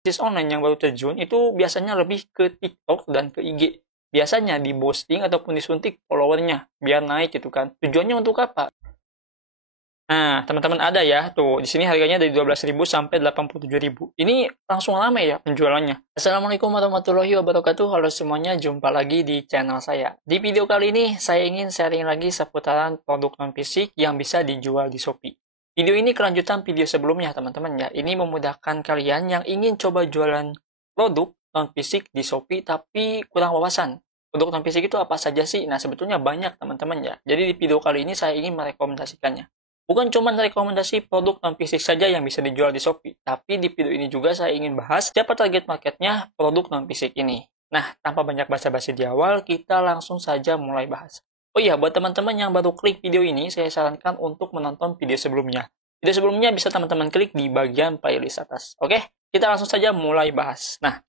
bisnis online yang baru terjun itu biasanya lebih ke TikTok dan ke IG. Biasanya di boosting ataupun disuntik followernya biar naik gitu kan. Tujuannya untuk apa? Nah, teman-teman ada ya, tuh di sini harganya dari 12.000 sampai 87.000. Ini langsung rame ya penjualannya. Assalamualaikum warahmatullahi wabarakatuh. Halo semuanya, jumpa lagi di channel saya. Di video kali ini saya ingin sharing lagi seputaran produk non fisik yang bisa dijual di Shopee. Video ini kelanjutan video sebelumnya teman-teman ya. Ini memudahkan kalian yang ingin coba jualan produk non fisik di Shopee tapi kurang wawasan. Produk non fisik itu apa saja sih? Nah, sebetulnya banyak teman-teman ya. Jadi di video kali ini saya ingin merekomendasikannya. Bukan cuma rekomendasi produk non-fisik saja yang bisa dijual di Shopee, tapi di video ini juga saya ingin bahas siapa target marketnya produk non-fisik ini. Nah, tanpa banyak basa-basi di awal, kita langsung saja mulai bahas. Oh iya, buat teman-teman yang baru klik video ini, saya sarankan untuk menonton video sebelumnya. Video sebelumnya bisa teman-teman klik di bagian playlist atas. Oke, kita langsung saja mulai bahas. Nah,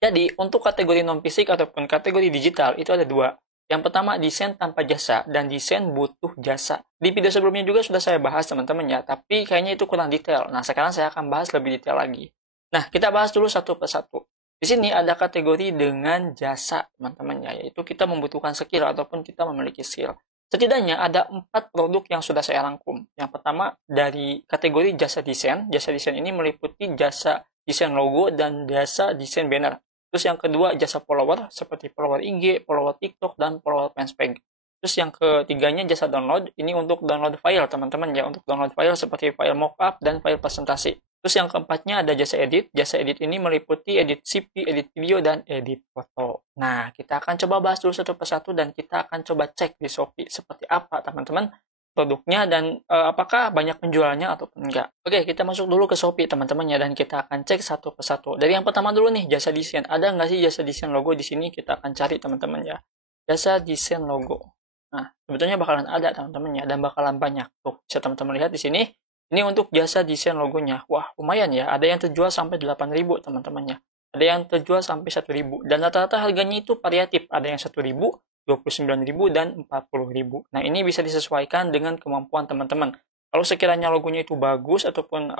jadi untuk kategori non-fisik ataupun kategori digital itu ada dua. Yang pertama, desain tanpa jasa dan desain butuh jasa. Di video sebelumnya juga sudah saya bahas teman-teman ya, tapi kayaknya itu kurang detail. Nah, sekarang saya akan bahas lebih detail lagi. Nah, kita bahas dulu satu persatu. Di sini ada kategori dengan jasa teman-teman ya, yaitu kita membutuhkan skill ataupun kita memiliki skill. Setidaknya ada 4 produk yang sudah saya rangkum. Yang pertama, dari kategori jasa desain. Jasa desain ini meliputi jasa desain logo dan jasa desain banner. Terus yang kedua, jasa follower, seperti follower IG, follower TikTok, dan follower fanspage. Terus yang ketiganya, jasa download. Ini untuk download file, teman-teman ya. Untuk download file seperti file mockup dan file presentasi. Terus yang keempatnya ada jasa edit. Jasa edit ini meliputi edit CP, edit video, dan edit foto. Nah, kita akan coba bahas dulu satu persatu dan kita akan coba cek di Shopee seperti apa, teman-teman, produknya dan apakah banyak penjualannya ataupun enggak. Oke, kita masuk dulu ke Shopee teman-teman ya dan kita akan cek satu persatu. Dari yang pertama dulu nih, jasa desain. Ada nggak sih jasa desain logo di sini? Kita akan cari teman-teman ya. Jasa desain logo. Nah, sebetulnya bakalan ada teman-teman ya dan bakalan banyak. Tuh, bisa teman-teman lihat di sini. Ini untuk jasa desain logonya. Wah, lumayan ya. Ada yang terjual sampai 8.000 teman-teman ya. Ada yang terjual sampai 1.000 dan rata-rata harganya itu variatif. Ada yang 1.000, 29.000 dan 40.000. Nah, ini bisa disesuaikan dengan kemampuan teman-teman. Kalau sekiranya logonya itu bagus ataupun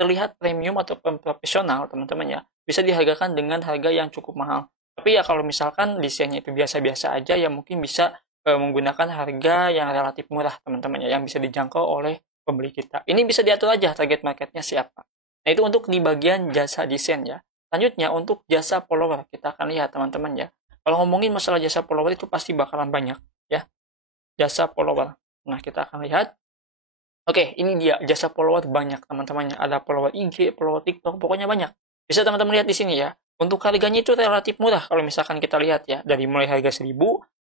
terlihat premium ataupun profesional, teman-teman ya, bisa dihargakan dengan harga yang cukup mahal. Tapi ya kalau misalkan desainnya itu biasa-biasa aja, ya mungkin bisa menggunakan harga yang relatif murah, teman-teman ya, yang bisa dijangkau oleh pembeli kita. Ini bisa diatur aja target marketnya siapa. Nah, itu untuk di bagian jasa desain ya. Selanjutnya untuk jasa follower, kita akan lihat teman-teman ya. Kalau ngomongin masalah jasa follower itu pasti bakalan banyak ya. Jasa follower. Nah, kita akan lihat. Oke, ini dia jasa follower banyak teman-temannya. Ada follower IG, follower TikTok, pokoknya banyak. Bisa teman-teman lihat di sini ya. Untuk harganya itu relatif murah kalau misalkan kita lihat ya. Dari mulai harga 1.000,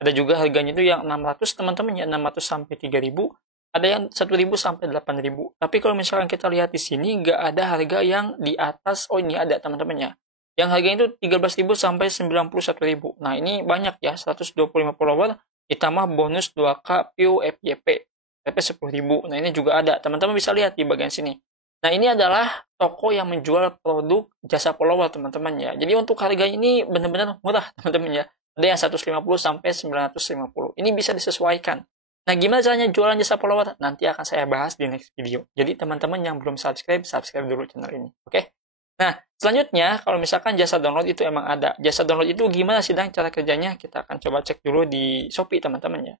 ada juga harganya itu yang 600 teman-teman ya, 600 sampai 3.000. Ada yang 1.000 sampai 8.000. Tapi kalau misalkan kita lihat di sini nggak ada harga yang di atas. Oh, ini ada teman-teman ya. Yang harganya itu 13.000 sampai 91.000. Nah, ini banyak ya, 125 follower ditambah bonus 2K view FYP. FYP 10.000. Nah, ini juga ada. Teman-teman bisa lihat di bagian sini. Nah, ini adalah toko yang menjual produk jasa follower, teman-teman ya. Jadi untuk harganya ini benar-benar murah, teman-teman ya. Ada yang 150 sampai 950. Ini bisa disesuaikan. Nah, gimana caranya jualan jasa follower? Nanti akan saya bahas di next video. Jadi, teman-teman yang belum subscribe, subscribe dulu channel ini. Oke? Nah, selanjutnya kalau misalkan jasa download itu emang ada. Jasa download itu gimana sih dan cara kerjanya? Kita akan coba cek dulu di Shopee teman-teman ya.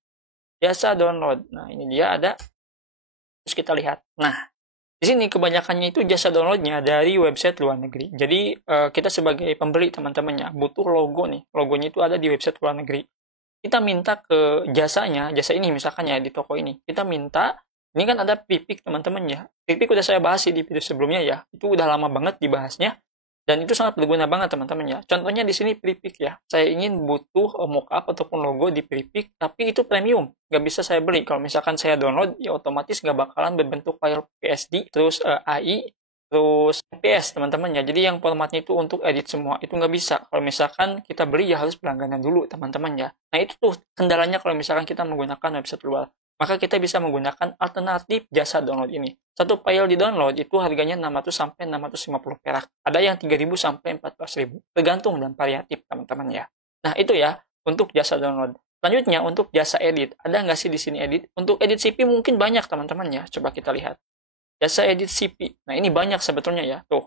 Jasa download. Nah, ini dia ada. Terus kita lihat. Nah, di sini kebanyakannya itu jasa downloadnya dari website luar negeri. Jadi kita sebagai pembeli teman-teman ya butuh logo nih. Logonya itu ada di website luar negeri. Kita minta ke jasanya, jasa ini misalkan ya di toko ini. Kita minta. Ini kan ada pipik teman-teman ya. Pipik udah saya bahas di video sebelumnya ya. Itu udah lama banget dibahasnya. Dan itu sangat berguna banget teman-teman ya. Contohnya di sini pipik ya. Saya ingin butuh mockup ataupun logo di pipik. Tapi itu premium. Nggak bisa saya beli. Kalau misalkan saya download, ya otomatis nggak bakalan berbentuk file PSD. Terus AI. Terus PS teman-teman ya. Jadi yang formatnya itu untuk edit semua. Itu nggak bisa. Kalau misalkan kita beli ya harus berlangganan dulu teman-teman ya. Nah itu tuh kendalanya kalau misalkan kita menggunakan website luar. Maka kita bisa menggunakan alternatif jasa download ini. Satu file di download itu harganya 600 sampai 650 perak. Ada yang 3.000 sampai 14.000. Tergantung dan variatif teman-teman ya. Nah itu ya untuk jasa download. Selanjutnya untuk jasa edit. Ada nggak sih di sini edit? Untuk edit CP mungkin banyak teman-teman ya. Coba kita lihat. Jasa edit CP. Nah ini banyak sebetulnya ya. Tuh.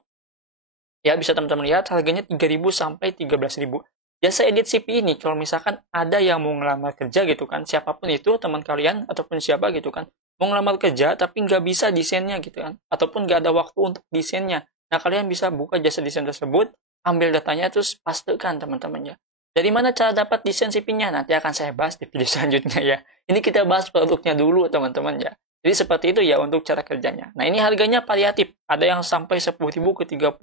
Ya, bisa teman-teman lihat harganya 3.000 sampai 13.000. Jasa edit CV ini kalau misalkan ada yang mau ngelamar kerja gitu kan, siapapun itu teman kalian ataupun siapa gitu kan, mau ngelamar kerja tapi nggak bisa desainnya gitu kan, ataupun nggak ada waktu untuk desainnya. Nah, kalian bisa buka jasa desain tersebut, ambil datanya terus pastekan teman-teman ya. Dari mana cara dapat desain CV-nya? Nanti akan saya bahas di video selanjutnya ya. Ini kita bahas produknya dulu teman-teman ya. Jadi seperti itu ya untuk cara kerjanya. Nah, ini harganya variatif. Ada yang sampai 10.000 ke 31.000.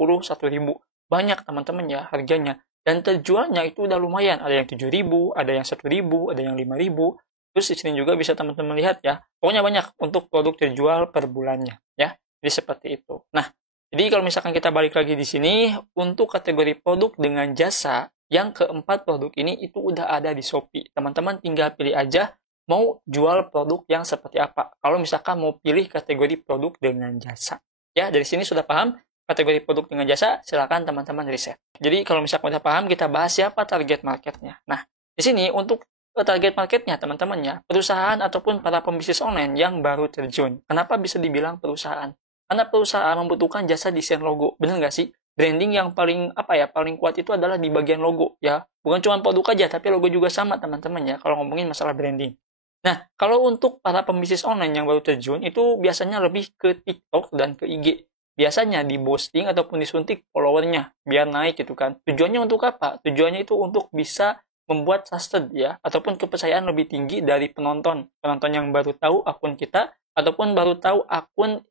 Banyak teman-teman ya harganya. Dan terjualnya itu udah lumayan. Ada yang 7.000, ada yang 1.000, ada yang 5.000. Terus di sini juga bisa teman-teman lihat ya. Pokoknya banyak untuk produk terjual per bulannya ya. Jadi seperti itu. Nah, jadi kalau misalkan kita balik lagi di sini, untuk kategori produk dengan jasa, yang keempat produk ini itu udah ada di Shopee. Teman-teman tinggal pilih aja mau jual produk yang seperti apa. Kalau misalkan mau pilih kategori produk dengan jasa. Ya, dari sini sudah paham kategori produk dengan jasa, silakan teman-teman riset. Jadi kalau misalkan udah paham, kita bahas siapa target marketnya. Nah, di sini untuk target marketnya teman-teman ya, perusahaan ataupun para pembisnis online yang baru terjun. Kenapa bisa dibilang perusahaan? Karena perusahaan membutuhkan jasa desain logo. Benar nggak sih? Branding yang paling paling kuat itu adalah di bagian logo ya. Bukan cuma produk aja, tapi logo juga sama teman-teman ya. Kalau ngomongin masalah branding. Nah, kalau untuk para pembisnis online yang baru terjun, itu biasanya lebih ke TikTok dan ke IG. Biasanya di boosting ataupun disuntik followernya, biar naik gitu kan. Tujuannya untuk apa? Tujuannya itu untuk bisa membuat trusted ya, ataupun kepercayaan lebih tinggi dari penonton. Penonton yang baru tahu akun kita, ataupun baru tahu akun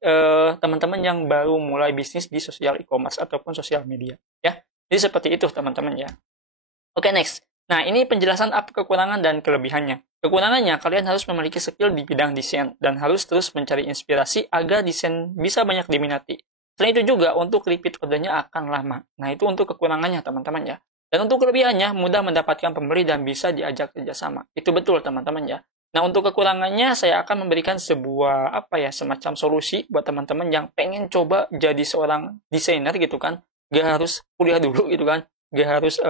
teman-teman yang baru mulai bisnis di sosial e-commerce ataupun sosial media ya. Jadi seperti itu teman-teman ya. Oke, next. Nah, ini penjelasan apa kekurangan dan kelebihannya. Kekurangannya, kalian harus memiliki skill di bidang desain dan harus terus mencari inspirasi agar desain bisa banyak diminati. Selain itu juga untuk repeat ordernya akan lama. Nah, itu untuk kekurangannya teman-teman ya. Dan untuk kelebihannya, mudah mendapatkan pembeli dan bisa diajak kerjasama. Itu betul teman-teman ya. Nah, untuk kekurangannya, saya akan memberikan sebuah semacam solusi buat teman-teman yang pengen coba jadi seorang desainer gitu kan. Gak harus kuliah dulu gitu kan. Gak harus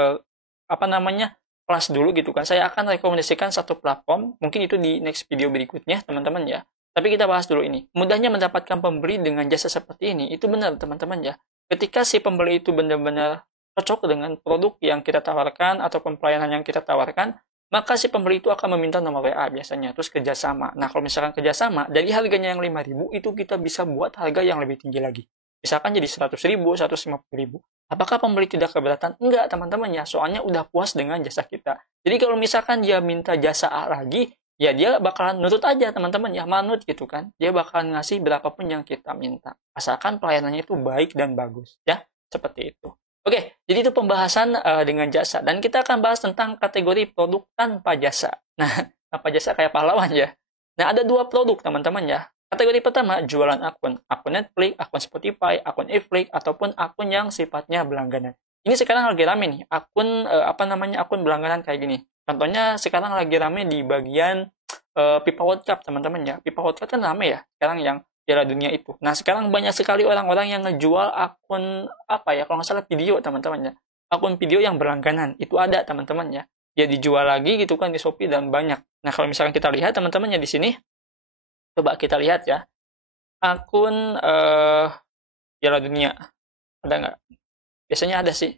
kelas dulu gitu kan. Saya akan rekomendasikan satu platform, mungkin itu di next video berikutnya teman-teman ya. Tapi kita bahas dulu ini. Mudahnya mendapatkan pembeli dengan jasa seperti ini, itu benar teman-teman ya. Ketika si pembeli itu benar-benar cocok dengan produk yang kita tawarkan ataupun pelayanan yang kita tawarkan, maka si pembeli itu akan meminta nomor WA biasanya, terus kerjasama. Nah, kalau misalkan kerjasama, dari harganya yang 5.000, itu kita bisa buat harga yang lebih tinggi lagi. Misalkan jadi 100.000, 150.000. Apakah pembeli tidak keberatan? Enggak, teman-teman ya. Soalnya udah puas dengan jasa kita. Jadi kalau misalkan dia minta jasa A lagi, ya dia bakalan nurut aja teman-teman ya. Manut gitu kan. Dia bakalan ngasih berapapun yang kita minta. Asalkan pelayanannya itu baik dan bagus. Ya, seperti itu. Oke, jadi itu pembahasan dengan jasa. Dan kita akan bahas tentang kategori produk tanpa jasa. Nah, tanpa jasa kayak pahlawan ya. Nah, ada dua produk teman-teman ya. Kategori pertama, jualan akun. Akun Netflix, akun Spotify, akun Netflix, ataupun akun yang sifatnya berlangganan. Ini sekarang lagi rame nih, akun akun berlangganan kayak gini. Contohnya sekarang lagi rame di bagian FIFA World Cup, teman-teman ya. FIFA World Cup kan rame ya, sekarang yang Piala Dunia itu. Nah, sekarang banyak sekali orang-orang yang ngejual akun kalau nggak salah video, teman-teman ya. Akun video yang berlangganan, itu ada, teman-teman ya. Dia dijual lagi gitu kan di Shopee dan banyak. Nah, kalau misalkan kita lihat, teman-teman ya di sini, coba kita lihat ya. Akun Piala Dunia. Ada nggak? Biasanya ada sih.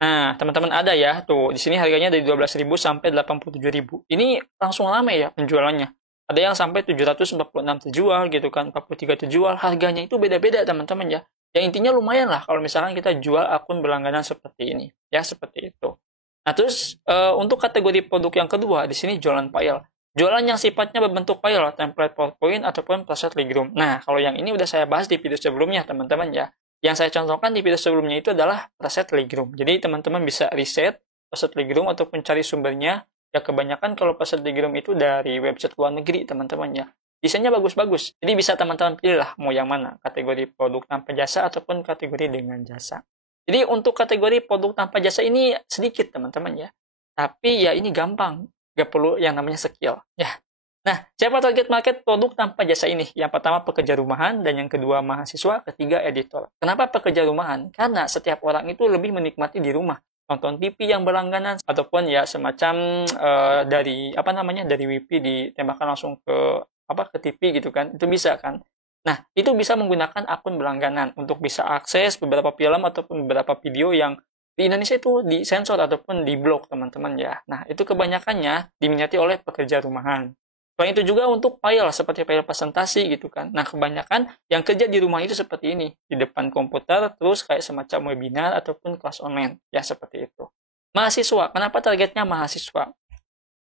Nah, teman-teman ada ya. Tuh, di sini harganya dari 12.000 sampai 87.000. Ini langsung ramai ya penjualannya. Ada yang sampai 746 terjual gitu kan, 43 terjual. Harganya itu beda-beda teman-teman ya. Yang intinya lumayan lah kalau misalkan kita jual akun berlangganan seperti ini. Ya, seperti itu. Nah, terus untuk kategori produk yang kedua, di sini jualan file. Jualan yang sifatnya berbentuk file, template PowerPoint, ataupun preset Lightroom. Nah, kalau yang ini udah saya bahas di video sebelumnya, teman-teman ya. Yang saya contohkan di video sebelumnya itu adalah preset Lightroom. Jadi, teman-teman bisa riset preset Lightroom ataupun cari sumbernya. Ya, kebanyakan kalau preset Lightroom itu dari website luar negeri, teman-teman ya. Desainnya bagus-bagus. Jadi, bisa teman-teman pilih lah mau yang mana. Kategori produk tanpa jasa ataupun kategori dengan jasa. Jadi, untuk kategori produk tanpa jasa ini sedikit, teman-teman ya. Tapi, ya ini gampang. Gak perlu yang namanya skill ya. Nah, siapa target market produk tanpa jasa ini? Yang pertama pekerja rumahan, dan yang kedua mahasiswa, ketiga editor. Kenapa pekerja rumahan? Karena setiap orang itu lebih menikmati di rumah, nonton TV yang berlangganan ataupun ya semacam dari WiFi ditembakkan langsung ke TV gitu kan. Itu bisa kan. Nah, itu bisa menggunakan akun berlangganan untuk bisa akses beberapa film ataupun beberapa video yang di Indonesia itu disensor ataupun diblok, teman-teman ya. Nah, itu kebanyakannya diminati oleh pekerja rumahan. Selain itu juga untuk file seperti file presentasi gitu kan. Nah, kebanyakan yang kerja di rumah itu seperti ini, di depan komputer terus kayak semacam webinar ataupun kelas online ya, seperti itu. Mahasiswa, kenapa targetnya mahasiswa?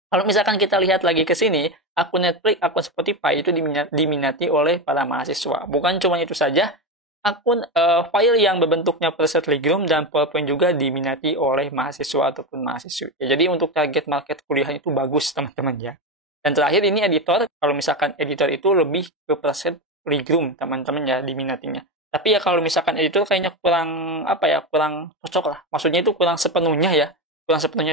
Kalau misalkan kita lihat lagi ke sini, akun Netflix, akun Spotify itu diminati oleh para mahasiswa. Bukan cuma itu saja, akun file yang berbentuknya preset Telegram dan PowerPoint juga diminati oleh mahasiswa ataupun mahasiswi. Ya, jadi untuk target market kuliah itu bagus, teman-teman ya. Dan terakhir ini editor, kalau misalkan editor itu lebih ke preset Telegram, teman-teman ya, diminatinya. Tapi ya kalau misalkan editor kayaknya kurang kurang cocok lah. Maksudnya itu kurang sepenuhnya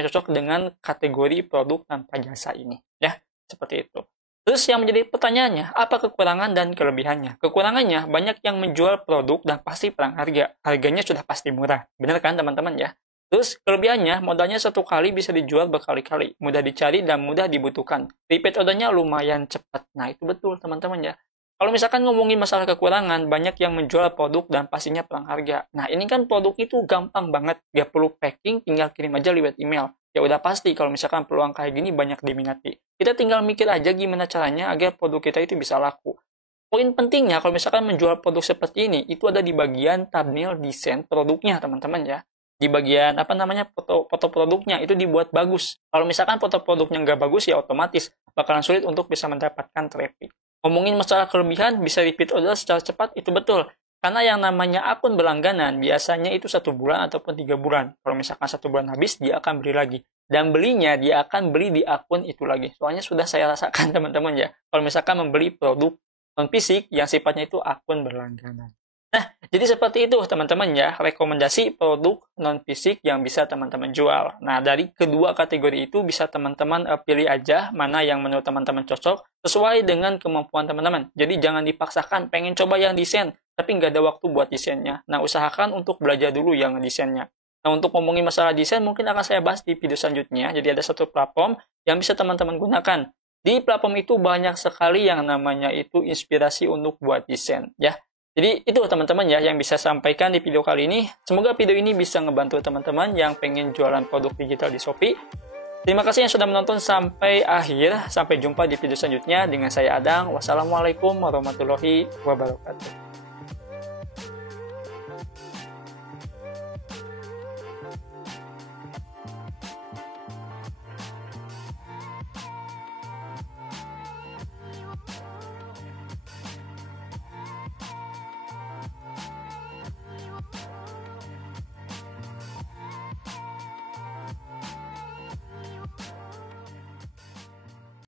cocok dengan kategori produk tanpa jasa ini ya, seperti itu. Terus yang menjadi pertanyaannya, apa kekurangan dan kelebihannya? Kekurangannya, banyak yang menjual produk dan pasti perang harga. Harganya sudah pasti murah. Benar kan teman-teman ya? Terus kelebihannya, modalnya satu kali bisa dijual berkali-kali. Mudah dicari dan mudah dibutuhkan. Repeat ordernya lumayan cepat. Nah itu betul teman-teman ya. Kalau misalkan ngomongin masalah kekurangan, banyak yang menjual produk dan pastinya perang harga. Nah, ini kan produk itu gampang banget. Gak perlu packing, tinggal kirim aja lewat email. Ya udah pasti kalau misalkan peluang kayak gini banyak diminati. Kita tinggal mikir aja gimana caranya agar produk kita itu bisa laku. Poin pentingnya kalau misalkan menjual produk seperti ini, itu ada di bagian thumbnail desain produknya, teman-teman ya. Di bagian foto produknya itu dibuat bagus. Kalau misalkan foto produknya nggak bagus, ya otomatis bakalan sulit untuk bisa mendapatkan traffic. Ngomongin masalah kelebihan, bisa repeat order secara cepat, itu betul. Karena yang namanya akun berlangganan, biasanya itu 1 bulan ataupun 3 bulan. Kalau misalkan 1 bulan habis, dia akan beli lagi. Dan belinya, dia akan beli di akun itu lagi. Soalnya sudah saya rasakan, teman-teman ya. Kalau misalkan membeli produk non-fisik, yang sifatnya itu akun berlangganan. Nah, jadi seperti itu teman-teman ya, rekomendasi produk non-fisik yang bisa teman-teman jual. Nah, dari kedua kategori itu bisa teman-teman pilih aja mana yang menurut teman-teman cocok sesuai dengan kemampuan teman-teman. Jadi jangan dipaksakan pengen coba yang desain, tapi nggak ada waktu buat desainnya. Nah, usahakan untuk belajar dulu yang desainnya. Nah, untuk ngomongin masalah desain mungkin akan saya bahas di video selanjutnya. Jadi ada satu platform yang bisa teman-teman gunakan. Di platform itu banyak sekali yang namanya itu inspirasi untuk buat desain ya. Jadi itu teman-teman ya yang bisa sampaikan di video kali ini. Semoga video ini bisa ngebantu teman-teman yang pengen jualan produk digital di Shopee. Terima kasih yang sudah menonton sampai akhir. Sampai jumpa di video selanjutnya dengan saya Adang. Wassalamualaikum warahmatullahi wabarakatuh.